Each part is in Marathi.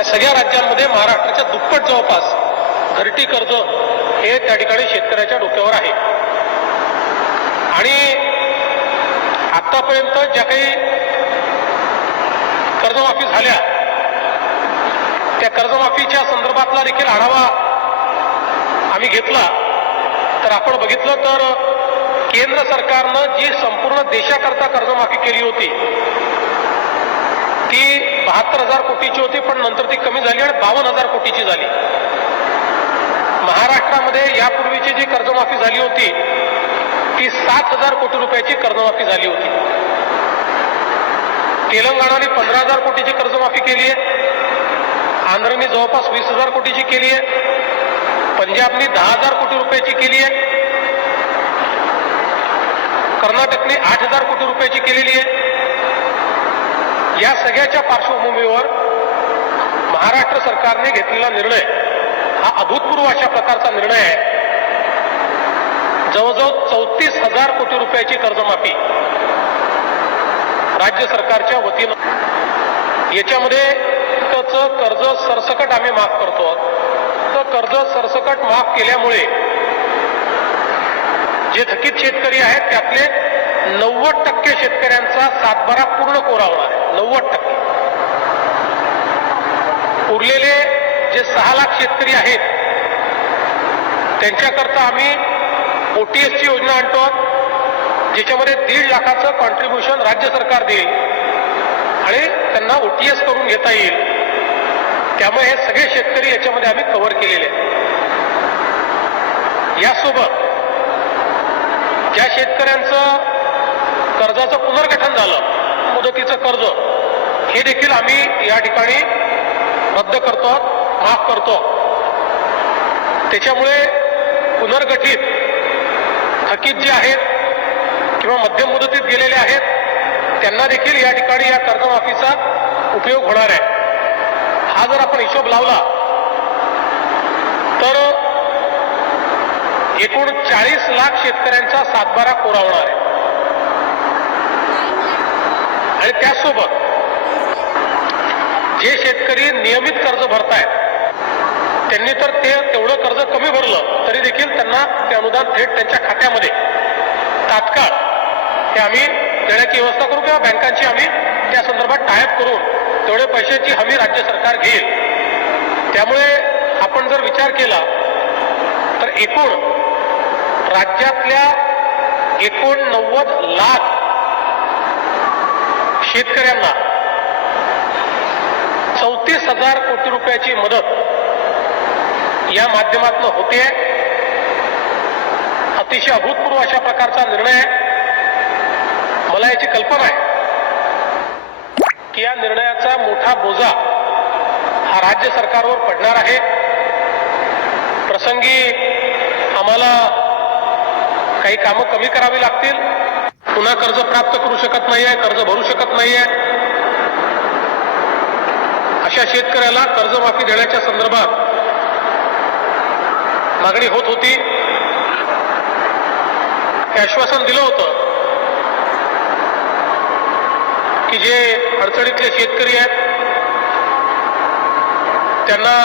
या सगळ्या राज्यांमध्ये महाराष्ट्राच्या दुप्पट जवळपास घरटी कर्ज हे त्या ठिकाणी शेतकऱ्याच्या डोक्यावर आहे. आणि आतापर्यंत ज्या काही कर्जमाफी झाल्या त्या कर्जमाफीच्या संदर्भातला देखील आढावा आम्ही घेतला. तर आपण बघितलं तर केंद्र सरकारनं जी संपूर्ण देशाकरता कर्जमाफी केली होती ती बहात्तर हजार कोटीची होती पण नंतर ती कमी झाली आणि बावन्न हजार कोटीची झाली. महाराष्ट्रामध्ये यापूर्वीची जी कर्जमाफी झाली होती ती सात हजार कोटी रुपयाची कर्जमाफी झाली होती. तेलंगणाने पंधरा हजार कोटीची कर्जमाफी केली आहे. आंध्रने जवळपास वीस हजार कोटीची केली आहे. पंजाबने दहा हजार कोटी रुपयाची केली आहे. कर्नाटकने आठ हजार कोटी रुपयाची केलेली आहे. या सगळ्याच्या पार्श्वभूमीवर महाराष्ट्र सरकारने घेतलेला निर्णय हा अभूतपूर्व अशा प्रकारचा निर्णय आहे. जवळजवळ चौतीस हजार कोटी रुपयाची कर्जमाफी राज्य सरकारच्या वतीनं. याच्यामध्ये त्याचं कर्ज सरसकट आम्ही माफ करतो. तर कर्ज सरसकट माफ केल्यामुळे जे थकीत शेतकरी आहेत त्यातले नव्वद टक्के शेतकऱ्यांचा सातबारा पूर्ण कोरावणार आहे. नव्वद टक्के. उरलेले जे सहा लाख शेतकरी आहेत त्यांच्याकरता आम्ही ओटीएसची योजना आणतो ज्याच्यामध्ये दीड लाखाचं कॉन्ट्रीब्युशन राज्य सरकार देईल आणि त्यांना ओटीएस करून घेता येईल. त्यामुळे हे सगळे शेतकरी याच्यामध्ये आम्ही कव्हर केलेले आहेत. यासोबत ज्या शेतकऱ्यांचं कर्जाचं पुनर्गठन झालं मुदतीचं कर्ज. हे देखील आम्ही या ठिकाणी रद्द करतो माफ करतो. त्याच्यामुळे पुनर्गठित थकीत जे आहेत किंवा मध्यम मुदतीत गेलेले आहेत त्यांना देखील या ठिकाणी या कर्जमाफीचा उपयोग होणार आहे. हा जर आपण हिशोब लावला तर एकूण चाळीस लाख शेतकऱ्यांचा सातबारा कोरावणार आहे. आणि त्याचसोबत जे शेतकरी नियमित कर्ज भरतायत त्यांनी तर ते तेवढं कर्ज कमी भरलं तरी देखील त्यांना ते अनुदान थेट त्यांच्या खात्यामध्ये. तात्काळ हे आम्ही देण्याची व्यवस्था करू किंवा बँकांची आम्ही त्या संदर्भात टायप करून तेवढे पैशाची हमी राज्य सरकार घेईल. त्यामुळे आपण जर विचार केला तर एकूण राज्यातल्या एकोणनव्वद लाख शेतकऱ्यांना चौतीस हजार कोटी रुपयाची मदत या माध्यमातून होते अतिशय अभूतपूर्व अशा प्रकारचा निर्णय आहे. मला याची कल्पना आहे की या निर्णयाचा मोठा बोजा हा राज्य सरकारवर पडणार आहे. प्रसंगी आम्हाला काही कामं कमी करावी लागतील. पुन्हा कर्ज प्राप्त करू शकत नाही आहे कर्ज भरू शकत नाही आहे अशा शेतकऱ्याला कर्जमाफी देण्याच्या संदर्भात मागणी होत होती. हे आश्वासन दिलं होतं की जे अडचणीतले शेतकरी आहेत त्यांना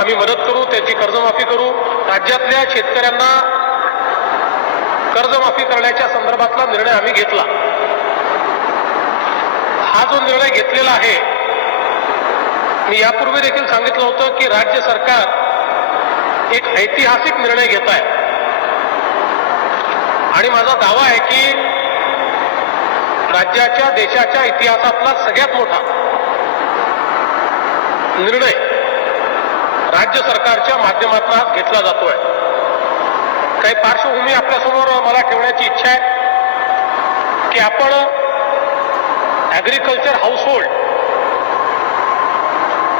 आम्ही मदत करू त्यांची कर्जमाफी करू. राज्यातल्या शेतकऱ्यांना कर्जमाफी करण्याच्या संदर्भातला निर्णय आम्ही घेतला. हा जो निर्णय घेतलेला आहे मी यापूर्वी देखील सांगितलं होतं की राज्य सरकार एक ऐतिहासिक निर्णय घेत आहे आणि माझा दावा आहे की राज्याच्या देशाच्या इतिहासातला सगळ्यात मोठा निर्णय राज्य सरकारच्या माध्यमातून आज घेतला जातोय. काही पार्श्वभूमी आपल्यासमोर मला ठेवण्याची इच्छा आहे की आपण ऍग्रिकल्चर हाऊसहोल्ड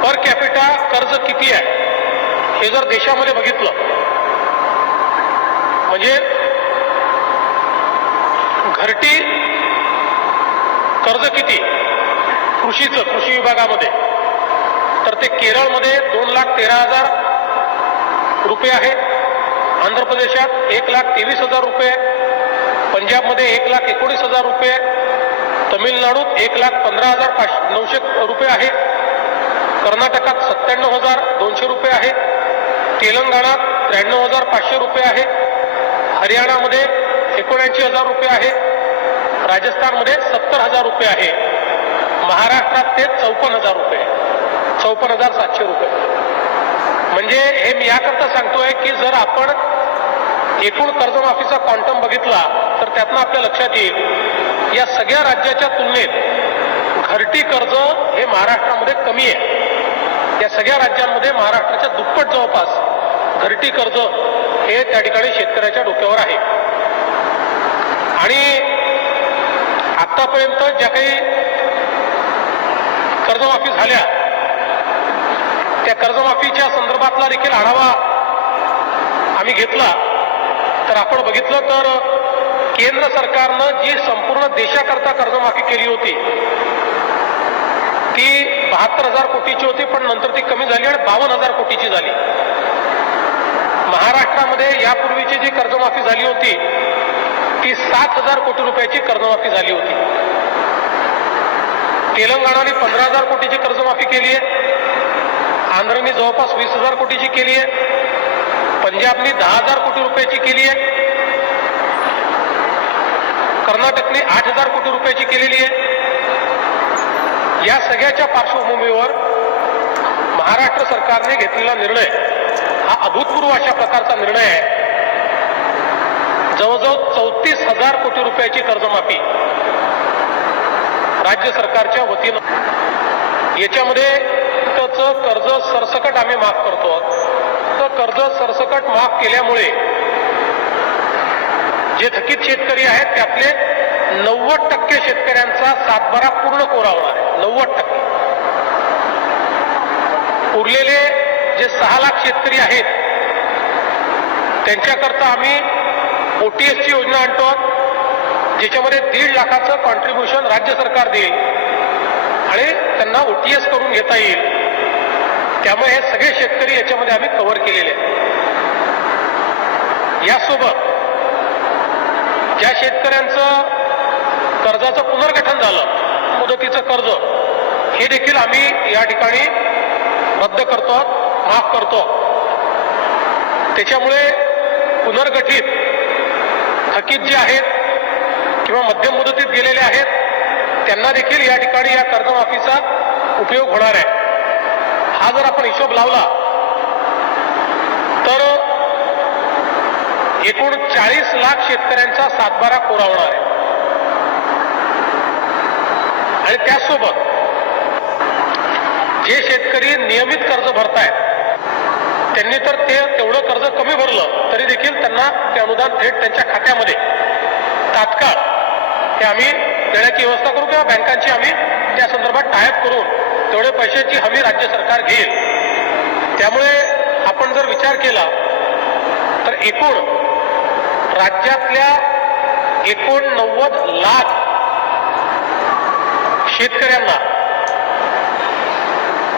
पर कॅपिटा कर्ज किती आहे हे जर देशामध्ये बघितलं म्हणजे घरटी कर्ज किती कृषीचं कृषी विभागामध्ये तर ते केरळमध्ये दोन लाख तेरा हजार रुपये आहे. आंध्र प्रदेशात एक लाख तेवीस हजार रुपये पंजाबमध्ये एक लाख एकोणीस हजार रुपये तमिळनाडूत एक लाख पंधरा हजार पाच नऊशे रुपये आहे कर्नाटकात सत्त्याण्णव हजार दोनशे रुपये आहे तेलंगणात त्र्याण्णव हजार पाचशे रुपये आहे हरियाणामध्ये एकोणऐंशी हजार रुपये आहे राजस्थानमध्ये सत्तर हजार रुपये आहे महाराष्ट्रात ते चौपन्न हजार रुपये चौपन्न हजार सातशे रुपये. म्हणजे हे मी याकरता सांगतोय की जर आपण एकूण कर्जमाफीचा क्वांटम बघितला तर त्यातनं आपल्या लक्षात येईल या सगळ्या राज्याच्या तुलनेत घरटी कर्ज हे महाराष्ट्रामध्ये कमी आहे. या सगळ्या राज्यांमध्ये महाराष्ट्राच्या दुप्पट जवळपास घरटी कर्ज हे त्या ठिकाणी शेतकऱ्याच्या डोक्यावर आहे. आणि आतापर्यंत ज्या काही कर्जमाफी झाल्या त्या कर्जमाफीच्या संदर्भातला देखील आढावा आम्ही घेतला. तर आपण बघितलं तर केंद्र सरकारनं जी संपूर्ण देशाकरता कर्जमाफी केली होती ती बहात्तर हजार कोटीची होती पण नंतर ती कमी झाली आणि बावन्न हजार कोटीची झाली. महाराष्ट्रामध्ये यापूर्वीची जी कर्जमाफी झाली होती ती सात हजार कोटी रुपयाची कर्जमाफी झाली होती. तेलंगणाने पंधरा हजार कोटीची कर्जमाफी केली आहे. आंध्रने जवळपास वीस हजार कोटीची केली आहे. पंजाबने दहा हजार कोटी रुपयाची केली आहे. कर्नाटकने आठ हजार कोटी रुपयाची केलेली आहे. या सगळ्याच्या पार्श्वभूमीवर महाराष्ट्र सरकारने घेतलेला निर्णय हा अभूतपूर्व अशा प्रकारचा निर्णय आहे. जवळजवळ चौतीस हजार कोटी रुपयाची कर्जमाफी राज्य सरकारच्या वतीनं. याच्यामध्ये त्याचं कर्ज सरसकट आम्ही माफ करतो तर कर्ज सरसकट माफ केल्यामुळे जे थकीत शेतकरी आहेत त्यातले नव्वद टक्के शेतकऱ्यांचा सातबारा पूर्ण कोरावणार आहे. नव्वद टक्के. उरलेले जे सहा लाख शेतकरी आहेत त्यांच्याकरता आम्ही ओटीएसची योजना आणतो ज्याच्यामध्ये दीड लाखाचं कॉन्ट्रीब्युशन राज्य सरकार देईल आणि त्यांना ओटीएस करून घेता येईल. त्यामुळे हे सगळे शेतकरी याच्यामध्ये आम्ही कव्हर केलेले आहेत. यासोबत ज्या शेतकऱ्यांचं कर्जाचं पुनर्गठन झालं मुदतीचं कर्ज हे देखील आम्ही या ठिकाणी रद्द करतो माफ करतो. त्याच्यामुळे पुनर्गठित थकीत जे आहेत किंवा मध्यम मुदतीत गेलेले आहेत त्यांना देखील या ठिकाणी या कर्जमाफीचा उपयोग होणार आहे. हा जर आपण हिशोब लावला तर एकूण चाळीस लाख शेतकऱ्यांचा सातबारा कोरा आहे आणि त्याचसोबत जे शेतकरी नियमित कर्ज भरतायत त्यांनी तर ते तेवढं कर्ज कमी भरलं तरी देखील त्यांना ते अनुदान थेट त्यांच्या खात्यामध्ये. तात्काळ हे आम्ही देण्याची व्यवस्था करू किंवा बँकांची आम्ही त्या संदर्भात टायप करून तेवढे पैशाची हमी राज्य सरकार घेईल. त्यामुळे आपण जर विचार केला तर एकूण राज्यातल्या एकोणनव्वद लाख शेतकऱ्यांना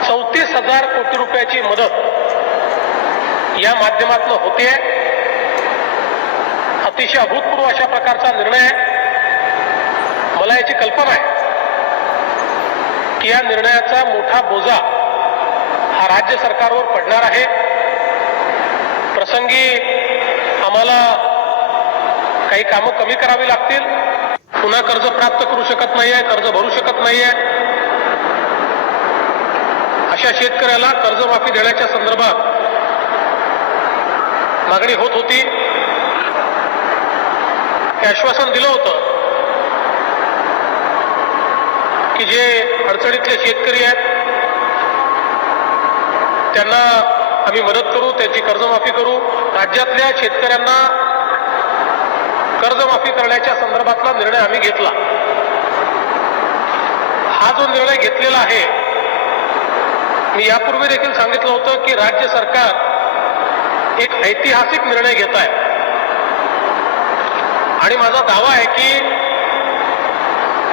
चौतीस हजार कोटी रुपयाची मदत या माध्यमातून होते अतिशय अभूतपूर्व अशा प्रकारचा निर्णय मला याची कल्पना आहे की या निर्णयाचा मोठा बोजा हा राज्य सरकारवर पडणार आहे. प्रसंगी आम्हाला काही कामं कमी करावी लागतील. पुन्हा कर्ज प्राप्त करू शकत नाहीये कर्ज भरू शकत नाहीये. अशा शेतकऱ्याला कर्जमाफी देण्याच्या संदर्भात मागणी होत होती. हे आश्वासन दिलं होतं की जे अडचणीतले शेतकरी आहेत त्यांना आम्ही मदत करू त्यांची कर्जमाफी करू. राज्यातल्या शेतकऱ्यांना कर्जमाफी करण्याच्या संदर्भातला निर्णय आम्ही घेतला. हा जो निर्णय घेतलेला आहे मी यापूर्वी देखील सांगितलं होतं की राज्य सरकार एक ऐतिहासिक निर्णय घेत आहे आणि माझा दावा आहे की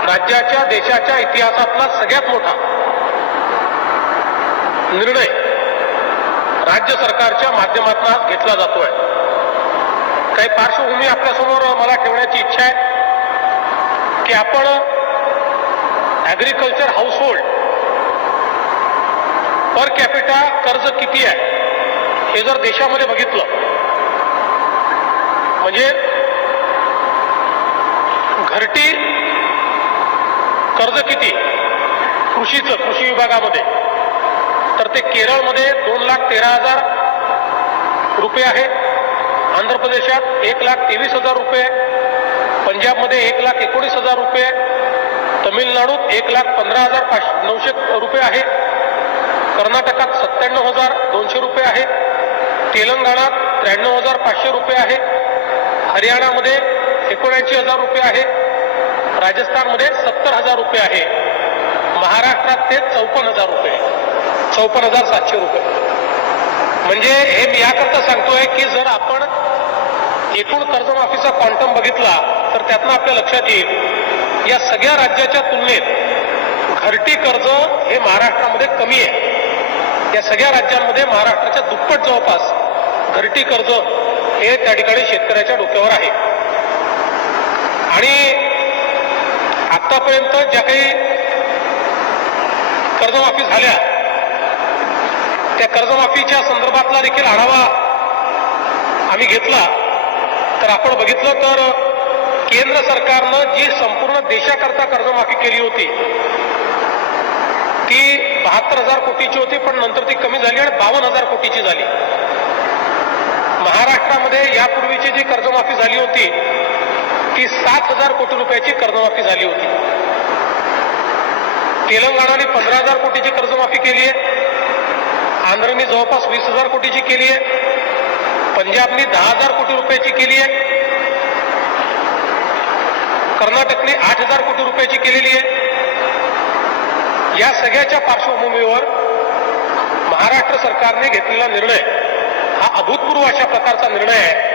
राज्याच्या देशाच्या इतिहासातला सगळ्यात मोठा निर्णय राज्य सरकारच्या माध्यमातून आज घेतला जातोय. काही पार्श्वभूमी आपल्यासमोर मला ठेवण्याची इच्छा आहे की आपण ऍग्रिकल्चर हाऊसहोल्ड पर कॅपिटा कर्ज किती आहे हे जर देशामध्ये बघितलं म्हणजे घरटी कर्ज किती कृषीचं कृषी विभागामध्ये तर ते केरळमध्ये दोन लाख तेरा हजार रुपये आहे. आंध्र प्रदेशात एक लाख तेवीस हजार रुपये पंजाबमध्ये एक लाख एकोणीस हजार रुपये तमिळनाडूत एक लाख पंधरा हजार पाचशे नऊशे रुपये आहे कर्नाटकात सत्त्याण्णव हजार दोनशे रुपये आहे तेलंगणात त्र्याण्णव हजार पाचशे रुपये आहे हरियाणामध्ये एकोणऐंशी हजार रुपये आहे राजस्थानमध्ये सत्तर हजार रुपये आहे महाराष्ट्रात ते चौपन्न हजार रुपये चौपन्न हजार सातशे रुपये. म्हणजे हे मी याकरता सांगतोय की जर आपण एकूण कर्जमाफीचा क्वांटम बघितला तर त्यातनं आपल्या लक्षात येईल या सगळ्या राज्याच्या तुलनेत घरटी कर्ज हे महाराष्ट्रामध्ये कमी आहे. या सगळ्या राज्यांमध्ये महाराष्ट्राच्या दुप्पट जवळपास घरटी कर्ज हे त्या ठिकाणी शेतकऱ्याच्या डोक्यावर आहे. आणि आतापर्यंत ज्या काही कर्जमाफी झाल्या त्या कर्जमाफीच्या संदर्भातला देखील आढावा आम्ही घेतला. तर आपण बघितलं तर केंद्र सरकारनं जी संपूर्ण देशाकरता कर्जमाफी केली होती ती बहात्तर हजार कोटीची होती पण नंतर ती कमी झाली आणि बावन्न हजार कोटीची झाली. महाराष्ट्रामध्ये यापूर्वीची जी कर्जमाफी झाली होती ती सात हजार कोटी रुपयाची कर्जमाफी झाली होती. तेलंगणाने पंधरा हजार कोटीची कर्जमाफी केली आहे. आंध्रने जवळपास वीस हजार कोटीची केली आहे. पंजाबने दहा हजार कोटी रुपयाची केली आहे. कर्नाटकने आठ हजार कोटी रुपयाची केलेली आहे. या सगळ्याच्या पार्श्वभूमीवर महाराष्ट्र सरकारने घेतलेला निर्णय हा अभूतपूर्व अशा प्रकारचा निर्णय आहे.